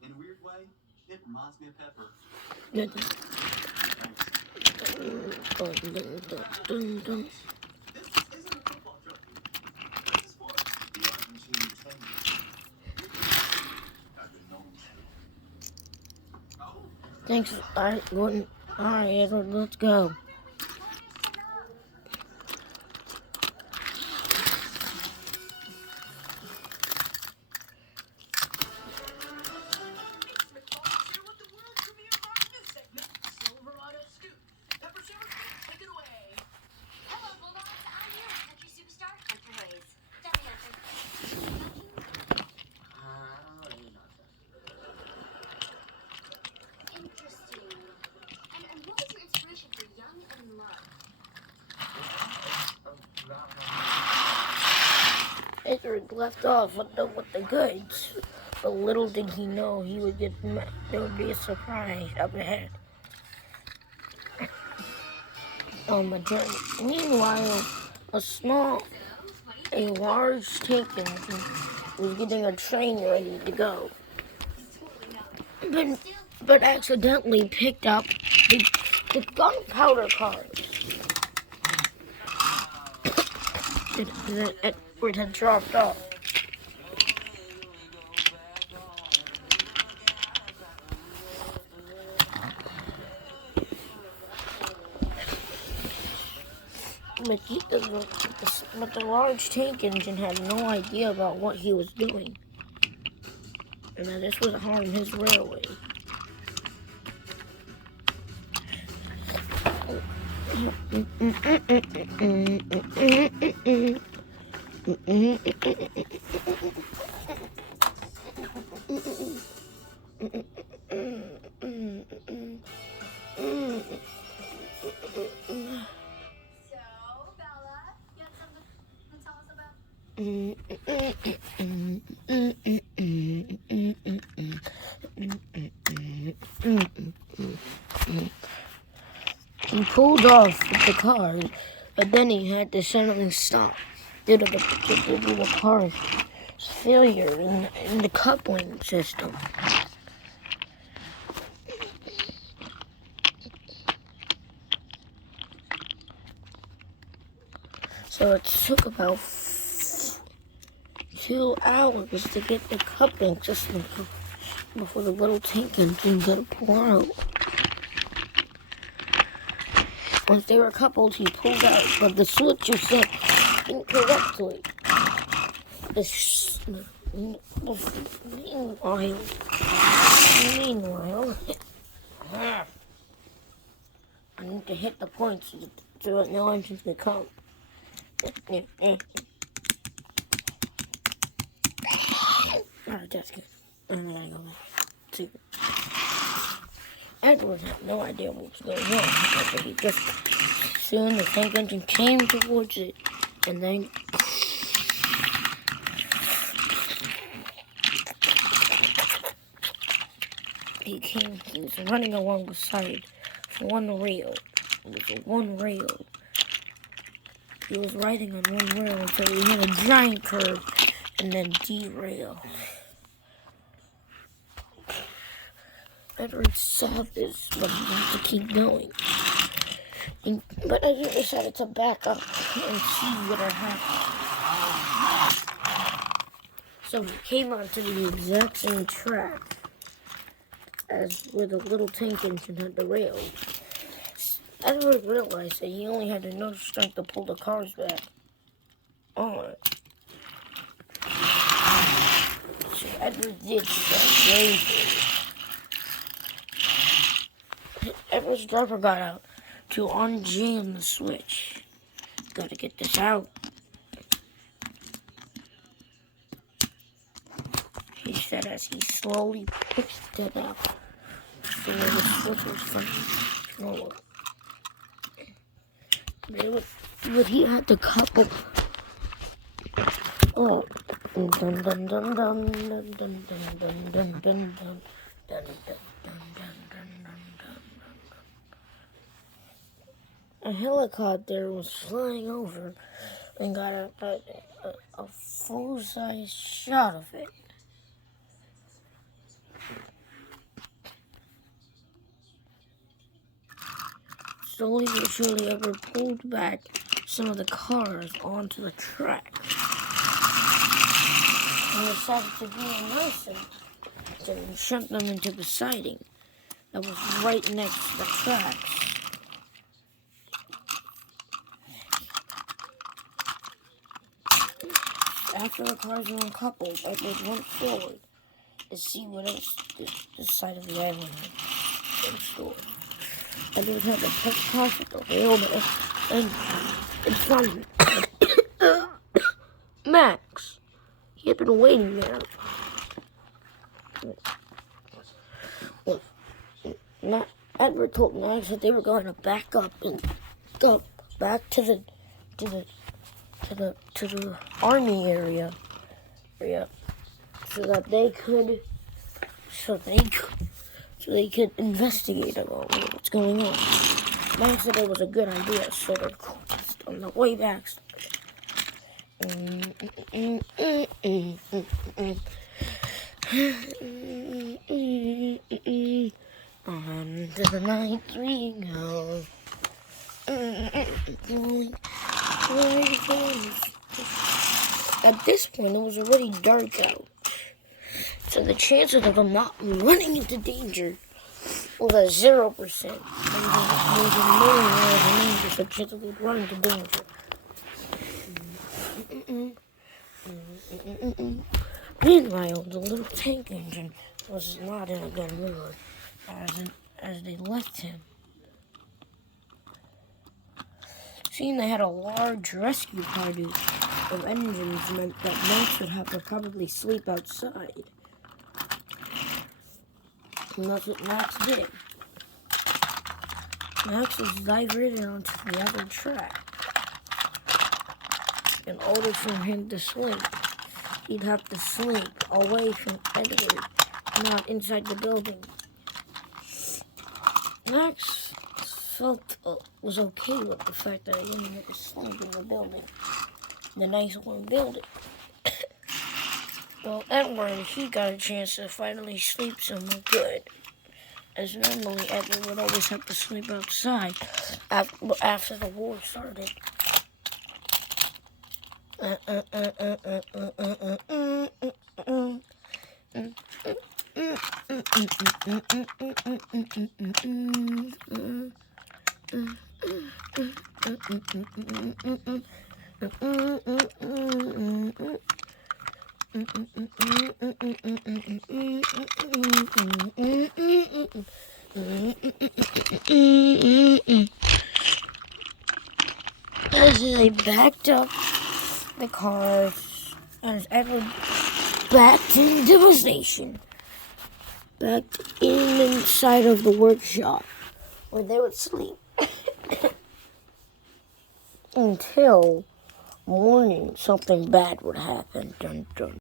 In a weird way, it reminds me of Pepper. This isn't a football trophy. This is for the Argentine tennis. I've been known to. Oh. Thanks. Alright, Edward, let's go. Edward left off with the goods, but little did he know he would get there would be a surprise up ahead. On the journey. Meanwhile, a large tank engine was getting a train ready to go, but accidentally picked up the gunpowder cars that Edward had dropped off. But the large tank engine had no idea about what he was doing, and that this would harm his railway. He pulled off with the cars, but then he had to suddenly stop due to the car's failure in the coupling system. So it took about 2 hours to get the coupling system before the little tank engine could pull out. Once they were coupled, he pulled out, but the switch was set incorrectly. Meanwhile, I need to hit the points so that no engines can come. Alright, that's good. I'm gonna go back. See. Edward had no idea what was going on, but he just soon the tank engine came towards it, and then he was running along the side one rail. It was one rail. He was riding on one rail until he hit a giant curve and then derailed. Edward saw this, but he had to keep going. But Edward decided to back up and see what had happened. So he came onto the exact same track as where the little tank engine had derailed. Edward realized that he only had enough strength to pull the cars back on. So Edward did start racing. Edward's driver got out to unjam the switch. Gotta get this out. He said as he slowly pushed it out so where the switch was from. But he had to couple. Dun dun dun dun dun dun dun dun dun dun dun dun. A helicopter was flying over and got a full-size shot of it. Slowly but surely, Edward pulled back some of the cars onto the track and decided to be nice and shove them into the siding that was right next to the tracks. After the cars were uncoupled, Edward went forward to see what else this side of the island had in store. Edward had to pass it the rail and in front of him. Max. He had been waiting there. Well, Edward told Max that they were going to back up and go back to the army area, so they could investigate about what's going on. Max said it was a good idea, so they're on the way back. On to the night we go. At this point, it was already dark out, so the chances of them not running into danger was at 0%. And there was a 1,000,000 chance of them running into danger. Meanwhile, the little tank engine was not in a good mood as they left him. Seeing they had a large rescue party of engines meant that Max would have to probably sleep outside. And that's what Max did. Max was diverted onto the other track. In order for him to sleep, he'd have to sleep away from Edward, not inside the building. Max was okay with the fact that he didn't get to sleep in the building, the nice warm building. Well, Edward, he got a chance to finally sleep somewhere good, as normally Edward would always have to sleep outside after the war started. As they backed up the cars, as Edward backed into the station, backed inside of the workshop where they would sleep until morning something bad would happen. Dun, dun.